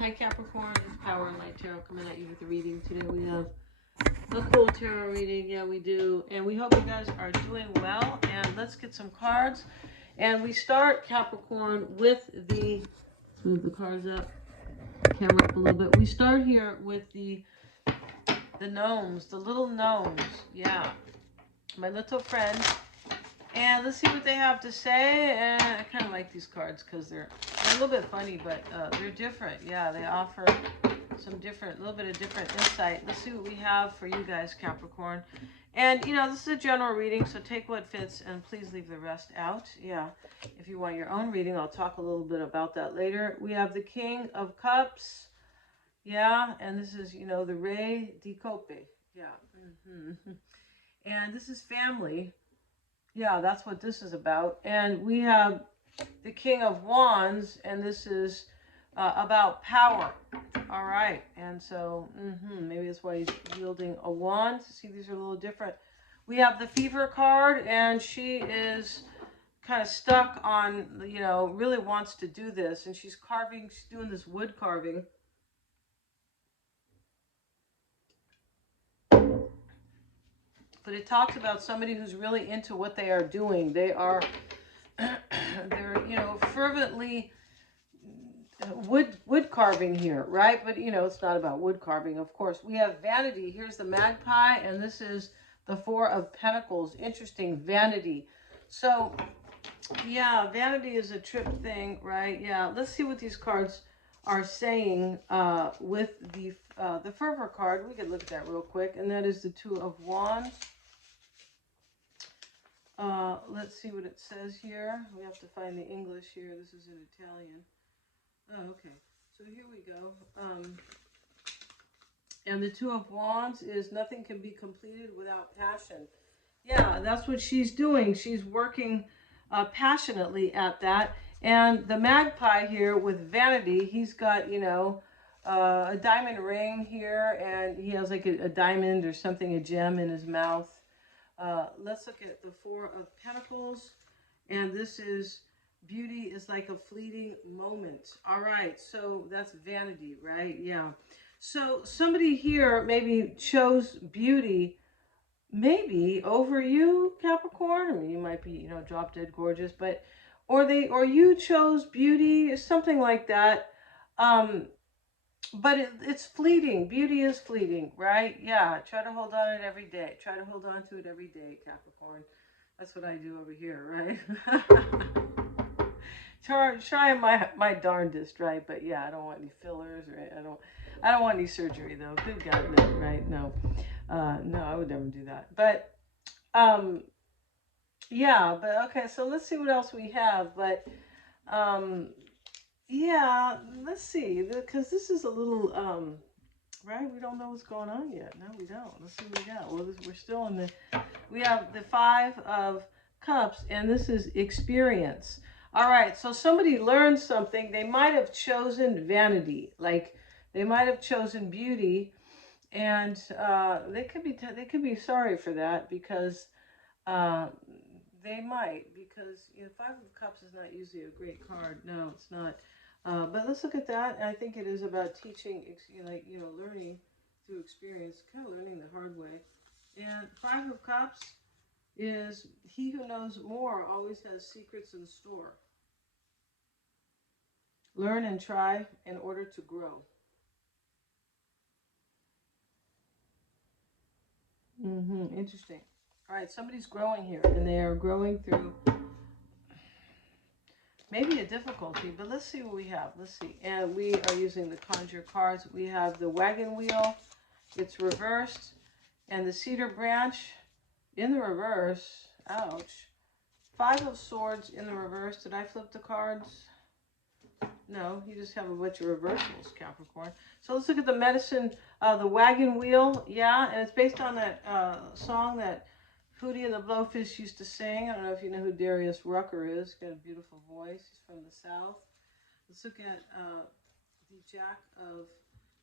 Hi Capricorn, it's Power and Light Tarot coming at you with a reading. Today we have a cool tarot reading. Yeah, we do. And we hope you guys are doing well. And let's get some cards. And we start, Capricorn, with the... Move the cards up. Camera up a little bit. We start here with the gnomes, the little gnomes. Yeah, my little friends. And let's see what they have to say. And I kind of like these cards because they're a little bit funny, but they're different. Yeah, they offer some different, a little bit of different insight. Let's see what we have for you guys, Capricorn. And, you know, this is a general reading, so take what fits and please leave the rest out. Yeah, if you want your own reading, I'll talk a little bit about that later. We have the King of Cups. Yeah, and this is, you know, the Rey di Cope. Yeah. And this is family. Yeah, that's what this is about. And we have the King of Wands, and this is about power. All right, and so maybe that's why he's wielding a wand. See, these are a little different. We have the Fever card, and she is kind of stuck on, you know, really wants to do this, and she's carving, she's doing this wood carving. But it talks about somebody who's really into what they are doing. They are, they're, you know, fervently wood carving here, right? But, you know, it's not about wood carving, of course. We have vanity. Here's the magpie, and this is the Four of Pentacles. Interesting, vanity. So, yeah, vanity is a trip thing, right? Yeah, let's see what these cards are saying with the Fervor card. We could look at that real quick, and that is the Two of Wands. Let's see what it says here. We have to find the English here. This is in Italian. Oh, okay. So here we go. And the Two of Wands is nothing can be completed without passion. Yeah, that's what she's doing. She's working passionately at that. And the magpie here with vanity, he's got, you know, a diamond ring here, and he has like a diamond or something, a gem in his mouth. Let's look at the Four of Pentacles. And this is beauty is like a fleeting moment. All right, so that's vanity, right? Yeah. So somebody here maybe chose beauty maybe over you, Capricorn. I mean, you might be, you know, drop dead gorgeous, but or you chose beauty, something like that. But it's fleeting. Beauty is fleeting, right? Yeah. Try to hold on to it every day. Try to hold on to it every day, Capricorn. That's what I do over here, right? Trying my darndest, right? But yeah, I don't want any fillers, right? I don't want any surgery though. Good God, no, right? No, no, I would never do that. But yeah, but okay. So let's see what else we have. But yeah, let's see, because this is a little right. We don't know what's going on yet. No, we don't. Let's see what we got. Well, we're still in the. We have the Five of Cups, and this is experience. All right, so somebody learned something. They might have chosen vanity, like they might have chosen beauty, and they could be sorry for that because uh, they might, because you know, Five of Cups is not usually a great card. No, it's not. But let's look at that. I think it is about teaching, like, you know, learning through experience, kind of learning the hard way. And Five of Cups is he who knows more always has secrets in store. Learn and try in order to grow. Interesting. All right, somebody's growing here, and they are growing through maybe a difficulty, but let's see what we have. Let's see. And we are using the conjure cards. We have the wagon wheel. It's reversed. And the cedar branch in the reverse. Ouch. Five of swords in the reverse. Did I flip the cards? No, you just have a bunch of reversals, Capricorn. So let's look at the medicine, the wagon wheel. Yeah, and it's based on that song that Hootie and the Blowfish used to sing. I don't know if you know who Darius Rucker is. He's got a beautiful voice. He's from the South. Let's look at the Jack of,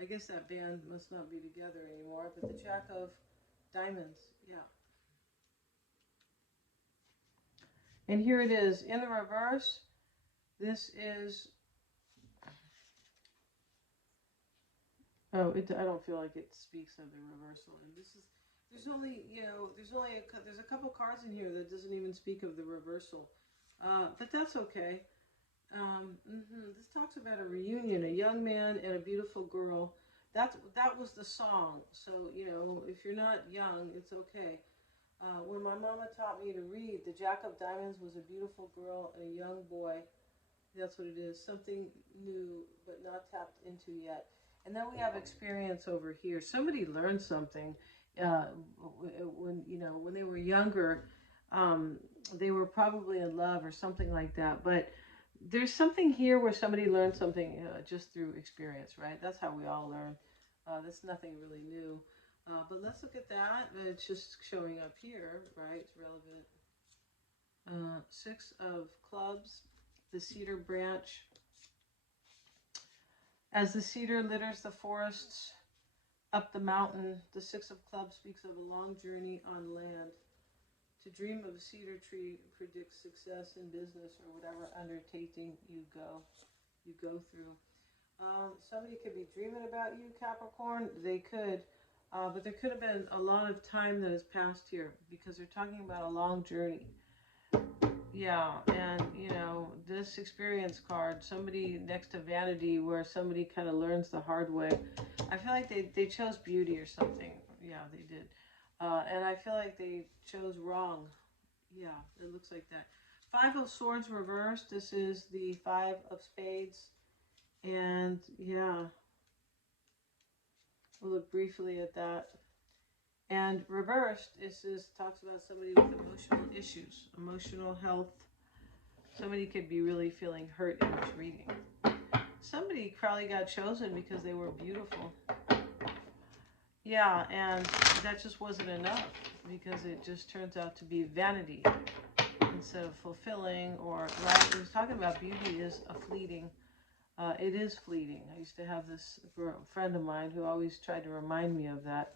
I guess that band must not be together anymore, but the Jack of Diamonds. Yeah. And here it is in the reverse. This is Oh, I don't feel like it speaks of the reversal. And this is, there's a couple cards in here that doesn't even speak of the reversal. But that's okay. This talks about a reunion, a young man and a beautiful girl. That was the song. So, if you're not young, it's okay. When my mama taught me to read, the Jack of Diamonds was a beautiful girl and a young boy. That's what it is. Something new, but not tapped into yet. And then we have experience over here. Somebody learned something uh, when they were younger. Um, they were probably in love or something like that. But there's something here where somebody learned something just through experience, right? That's how we all learn. That's nothing really new. But let's look at that. It's just showing up here, right? It's relevant. Six of Clubs, the cedar branch. As the cedar litters the forests up the mountain, the Six of Clubs speaks of a long journey on land. To dream of a cedar tree predicts success in business or whatever undertaking you go through. Somebody could be dreaming about you, Capricorn. They could, but there could have been a lot of time that has passed here because they're talking about a long journey. Yeah, and this experience card, somebody next to vanity, where somebody kind of learns the hard way. I feel like they chose beauty or something. Yeah, they did. And I feel like they chose wrong. Yeah, it looks like that. Five of Swords reversed. This is the Five of Spades. And yeah, we'll look briefly at that. And reversed, this talks about somebody with emotional issues, emotional health. Somebody could be really feeling hurt in this reading. Somebody probably got chosen because they were beautiful. Yeah, and that just wasn't enough because it just turns out to be vanity instead of fulfilling, or, right? It was talking about beauty is a fleeting. It is fleeting. I used to have this friend of mine who always tried to remind me of that.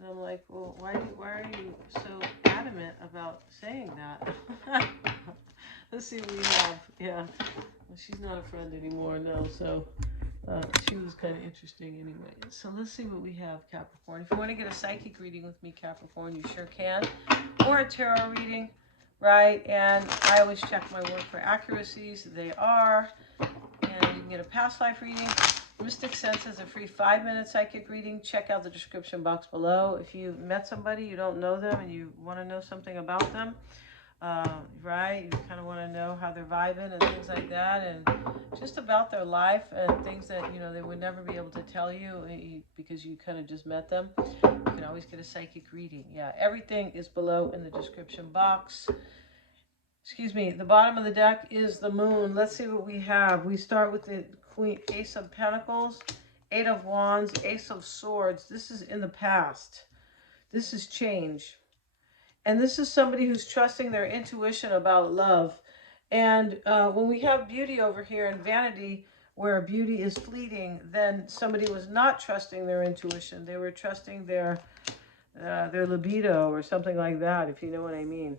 And I'm like, well, why are you so adamant about saying that? Let's see what we have. Yeah. Well, she's not a friend anymore, no. So she was kind of interesting anyway. So let's see what we have, Capricorn. If you want to get a psychic reading with me, Capricorn, you sure can. Or a tarot reading, right? And I always check my work for accuracies. They are. And you can get a past life reading. Mystic Sense is a free 5-minute psychic reading. Check out the description box below. If you met somebody, you don't know them, and you want to know something about them, right? You kind of want to know how they're vibing and things like that, and just about their life and things that, they would never be able to tell you because you kind of just met them. You can always get a psychic reading. Yeah, everything is below in the description box. Excuse me, the bottom of the deck is the moon. Let's see what we have. We start with the Queen, Ace of Pentacles, Eight of Wands, Ace of Swords. This is in the past. This is change. And this is somebody who's trusting their intuition about love. And when we have beauty over here and vanity, where beauty is fleeting, then somebody was not trusting their intuition. They were trusting their libido or something like that, if you know what I mean.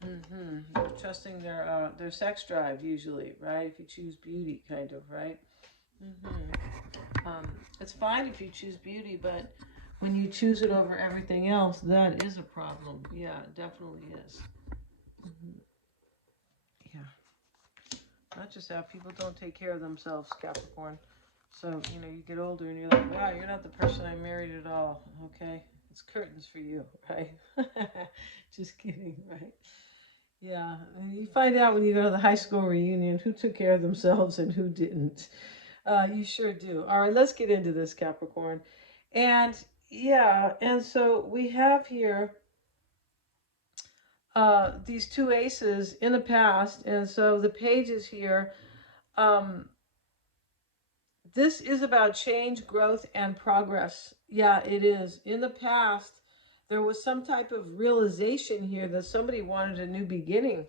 They're trusting their sex drive usually, right? If you choose beauty, kind of, right? It's fine if you choose beauty, but when you choose it over everything else, that is a problem. Yeah, it definitely is. Yeah. Not just that, people don't take care of themselves, Capricorn. So, you get older and you're like, wow, you're not the person I married at all, okay? It's curtains for you, right? Just kidding, right? Yeah, and you find out when you go to the high school reunion who took care of themselves and who didn't. You sure do. All right, let's get into this, Capricorn. And yeah, and so we have here these two aces in the past, and so the pages here. This is about change, growth, and progress. Yeah, it is. In the past, there was some type of realization here that somebody wanted a new beginning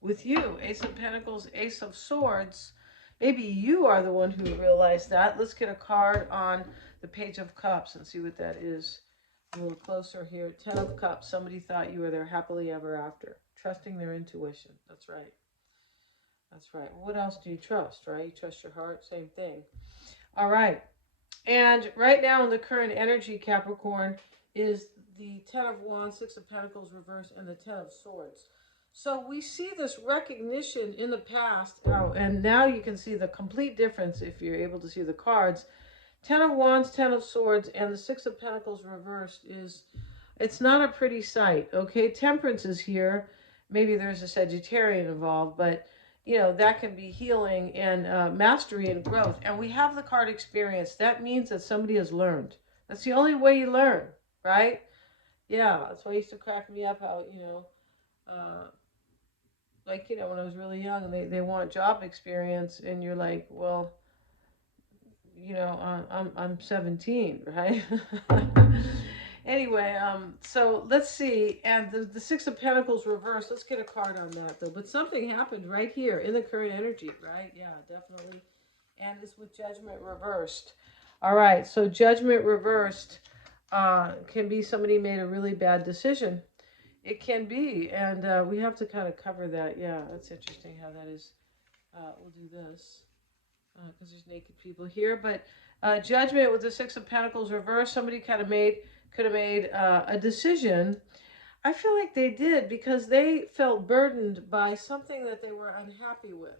with you. Ace of Pentacles, Ace of Swords. Maybe you are the one who realized that. Let's get a card on the Page of Cups and see what that is. A little closer here. Ten of Cups. Somebody thought you were their happily ever after. Trusting their intuition. That's right. That's right. What else do you trust, right? You trust your heart. Same thing. All right. And right now in the current energy, Capricorn, is the Ten of Wands, Six of Pentacles reversed, and the Ten of Swords. So we see this recognition in the past. Oh, and now you can see the complete difference if you're able to see the cards. Ten of Wands, Ten of Swords, and the Six of Pentacles reversed is, it's not a pretty sight, okay? Temperance is here. Maybe there's a Sagittarian involved, but, you know, that can be healing and mastery and growth. And we have the card experience. That means that somebody has learned. That's the only way you learn, right? Yeah, that's why it used to crack me up how, like, when I was really young, and they want job experience, and you're like, well, I'm 17, right? Anyway, so let's see. And the Six of Pentacles reversed. Let's get a card on that, though. But something happened right here in the current energy, right? Yeah, definitely. And it's with Judgment reversed. All right, so Judgment reversed can be somebody made a really bad decision. It can be, and we have to kind of cover that. Yeah, that's interesting how that is. We'll do this because there's naked people here. But Judgment with the Six of Pentacles reversed, somebody could have made a decision. I feel like they did because they felt burdened by something that they were unhappy with.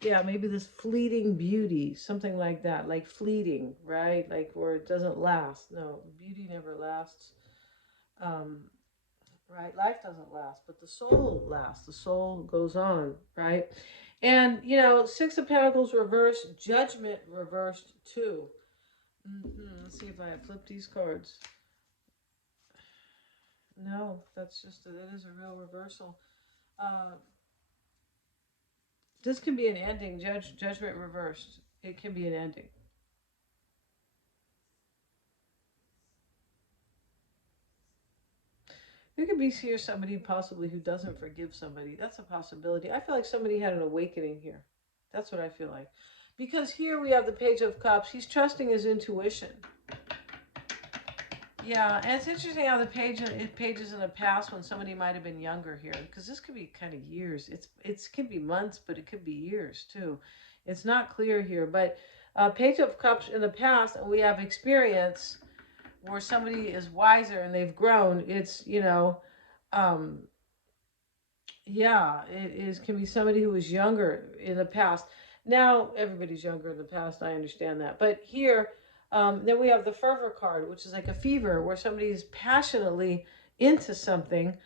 Yeah, maybe this fleeting beauty, something like that, like fleeting, right? Like where it doesn't last. No, beauty never lasts. Right? Life doesn't last, but the soul lasts. The soul goes on, right? And, Six of Pentacles reversed, Judgment reversed too. Let's see if I flip these cards. No, that is a real reversal. This can be an ending. Judgment reversed. It can be an ending. There could be here somebody possibly who doesn't forgive somebody. That's a possibility. I feel like somebody had an awakening here. That's what I feel like. Because here we have the Page of Cups. He's trusting his intuition. Yeah, and it's interesting how the pages in the past when somebody might have been younger here, because this could be kind of years. It could be months, but it could be years too. It's not clear here, but Page of Cups in the past, and we have experience where somebody is wiser and they've grown. It's yeah, can be somebody who was younger in the past. Now everybody's younger in the past. I understand that, but here. Then we have the fervor card, which is like a fever where somebody is passionately into something.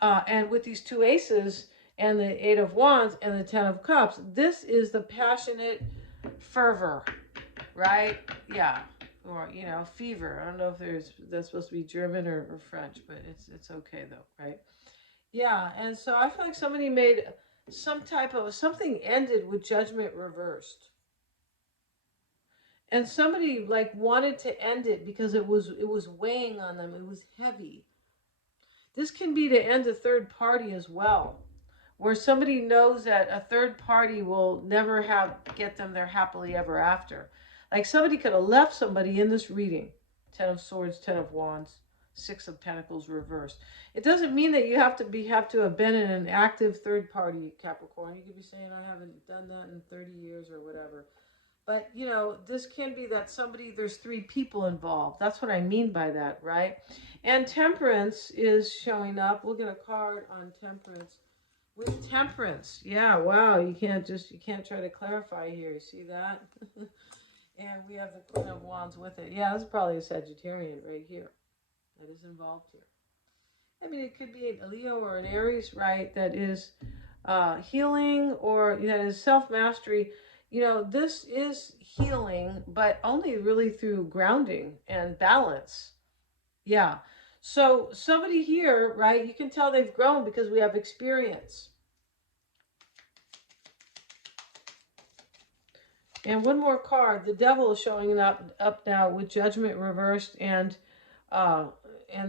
And with these two aces and the Eight of Wands and the Ten of Cups, this is the passionate fervor, right? Yeah. Or, fever. I don't know if that's supposed to be German or French, but it's okay though, right? Yeah. And so I feel like somebody made something ended with Judgment reversed. And somebody like wanted to end it because it was weighing on them. It was heavy. This can be to end a third party as well, where somebody knows that a third party will never get them their happily ever after. Like somebody could have left somebody in this reading. Ten of Swords, Ten of Wands, Six of Pentacles reversed. It doesn't mean that you have to have been in an active third party, Capricorn. You could be saying I haven't done that in 30 years or whatever. But, this can be that there's three people involved. That's what I mean by that, right? And Temperance is showing up. We'll get a card on Temperance. With Temperance, yeah, wow, you can't try to clarify here. You see that? And we have the Queen of Wands with it. Yeah, this is probably a Sagittarian right here that is involved here. I mean, it could be a Leo or an Aries, right, that is healing or that is self-mastery. This is healing, but only really through grounding and balance. Yeah. So somebody here, right, you can tell they've grown because we have experience. And one more card. The Devil is showing up now with Judgment reversed and the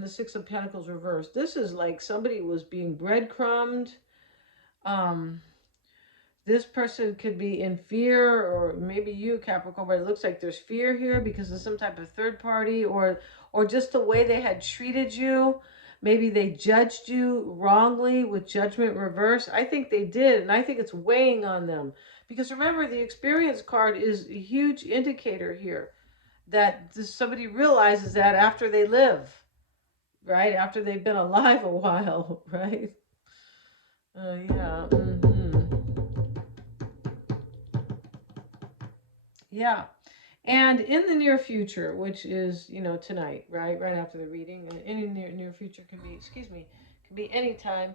Six of Pentacles reversed. This is like somebody was being breadcrumbed. This person could be in fear, or maybe you, Capricorn, but it looks like there's fear here because of some type of third party or just the way they had treated you. Maybe they judged you wrongly with Judgment reversed. I think they did, and I think it's weighing on them. Because remember, the experience card is a huge indicator here. that somebody realizes that after they live, right? After they've been alive a while, right? Yeah. Yeah. And in the near future, which is, tonight, right? Right after the reading, and any near future can be, excuse me, can be any time.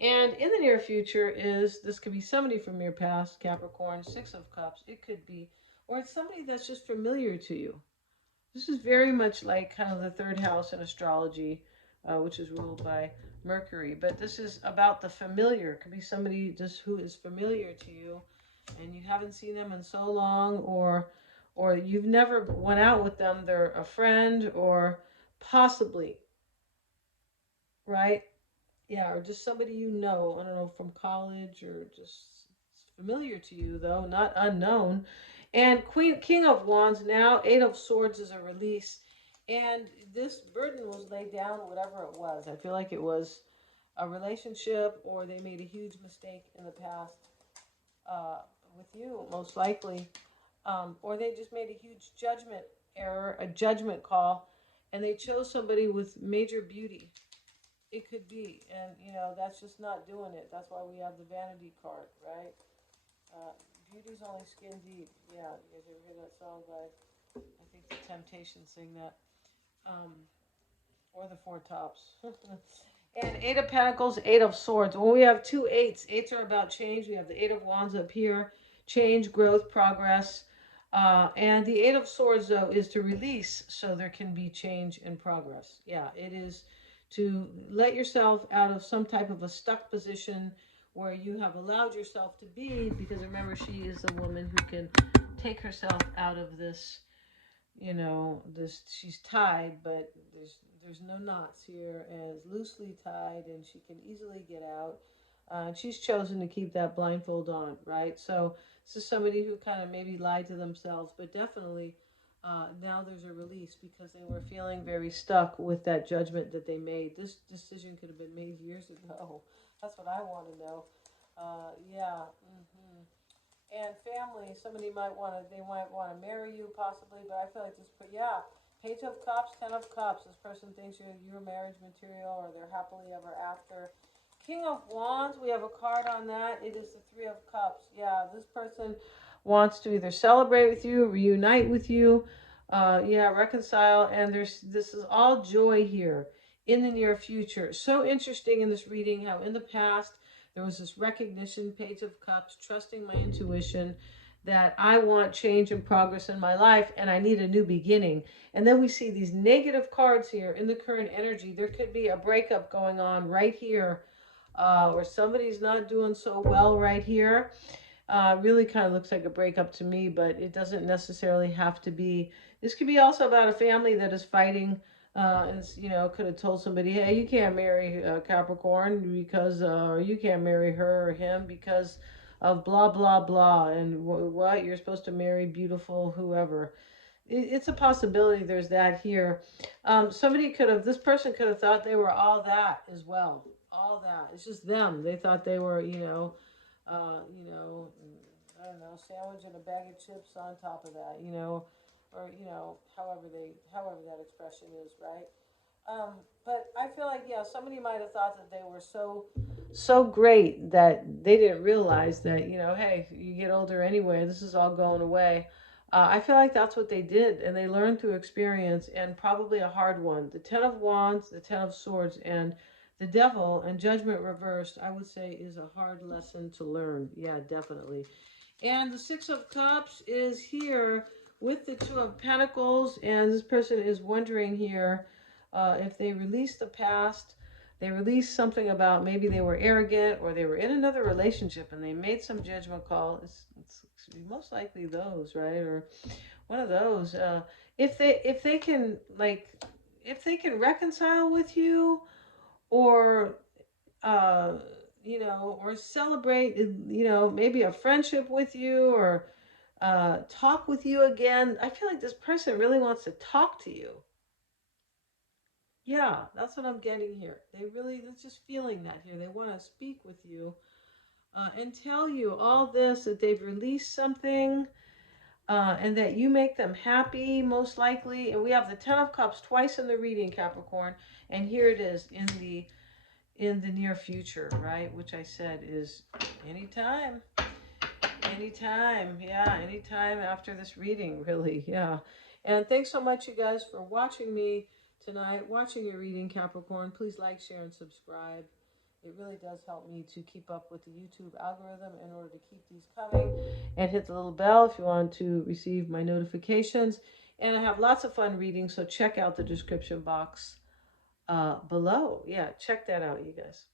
And in the near future is, this could be somebody from your past, Capricorn, Six of Cups. It could be, or it's somebody that's just familiar to you. This is very much like kind of the third house in astrology, which is ruled by Mercury. But this is about the familiar. It could be somebody just who is familiar to you, and you haven't seen them in so long, or you've never went out with them. They're a friend, or possibly, right? Yeah, or just somebody you know. I don't know, from college, or just familiar to you, though not unknown. And King of Wands now, Eight of Swords is a release, and this burden was laid down, whatever it was. I feel like it was a relationship, or they made a huge mistake in the past, uh, with you, most likely, or they just made a huge judgment error, a judgment call, and they chose somebody with major beauty. It could be, and that's just not doing it. That's why we have the vanity card, right? Uh, Beauty's only skin deep. Yeah, you guys ever hear that song by, I think the Temptations sing that, um, or the Four Tops. And Eight of Pentacles, Eight of Swords. Well, we have two eights. Eights are about change. We have the Eight of Wands up here, change, growth, progress. And the Eight of Swords, though, is to release, so there can be change and progress. Yeah, it is to let yourself out of some type of a stuck position where you have allowed yourself to be, because remember, she is the woman who can take herself out of this, she's tied, but there's no knots here, as loosely tied, and she can easily get out. She's chosen to keep that blindfold on, right? So this is somebody who kind of maybe lied to themselves, but definitely now there's a release, because they were feeling very stuck with that judgment that they made. This decision could have been made years ago. That's what I want to know. Yeah. And family, somebody they might want to marry you possibly, but I feel like yeah, Page of Cups, Ten of Cups. This person thinks you're marriage material, or they're happily ever after. King of Wands, we have a card on that. It is the Three of Cups. Yeah, this person wants to either celebrate with you, reunite with you, yeah, reconcile, and this is all joy here in the near future. So interesting in this reading how in the past there was this recognition, Page of Cups, trusting my intuition, that I want change and progress in my life, and I need a new beginning. And then we see these negative cards here in the current energy. There could be a breakup going on right here, or somebody's not doing so well right here. Really kind of looks like a breakup to me, but it doesn't necessarily have to be. This could be also about a family that is fighting, and could have told somebody, hey, you can't marry Capricorn because, or you can't marry her or him because of blah blah blah, and what you're supposed to marry beautiful whoever. It's a possibility there's that here. This person could have thought they were all that as well. All that. It's just them. They thought they were, I don't know, sandwich and a bag of chips on top of that, or, however that expression is, right? But I feel like, yeah, somebody might have thought that they were so great that they didn't realize that, hey, you get older anyway, this is all going away. I feel like that's what they did, and they learned through experience, and probably a hard one. The Ten of Wands, the Ten of Swords, and the Devil, and Judgment reversed, I would say, is a hard lesson to learn. Yeah, definitely. And the Six of Cups is here with the Two of Pentacles, and this person is wondering here, if they release the past, they release something about maybe they were arrogant, or they were in another relationship and they made some judgment call. It's most likely those, right? Or one of those. If they can, if they can reconcile with you, or uh, or celebrate, maybe a friendship with you, or talk with you again. I feel like this person really wants to talk to you. Yeah, that's what I'm getting here. They're just feeling that here. They want to speak with you, and tell you all this, that they've released something. and that you make them happy, most likely. And we have the Ten of Cups twice in the reading, Capricorn, and here it is in the near future, right? Which I said is anytime. Anytime, yeah, anytime after this reading, really, yeah. And thanks so much, you guys, for watching me tonight, watching your reading, Capricorn. Please like, share, and subscribe. It really does help me to keep up with the YouTube algorithm in order to keep these coming. And hit the little bell if you want to receive my notifications. And I have lots of fun readings, so check out the description box below. Yeah, check that out, you guys.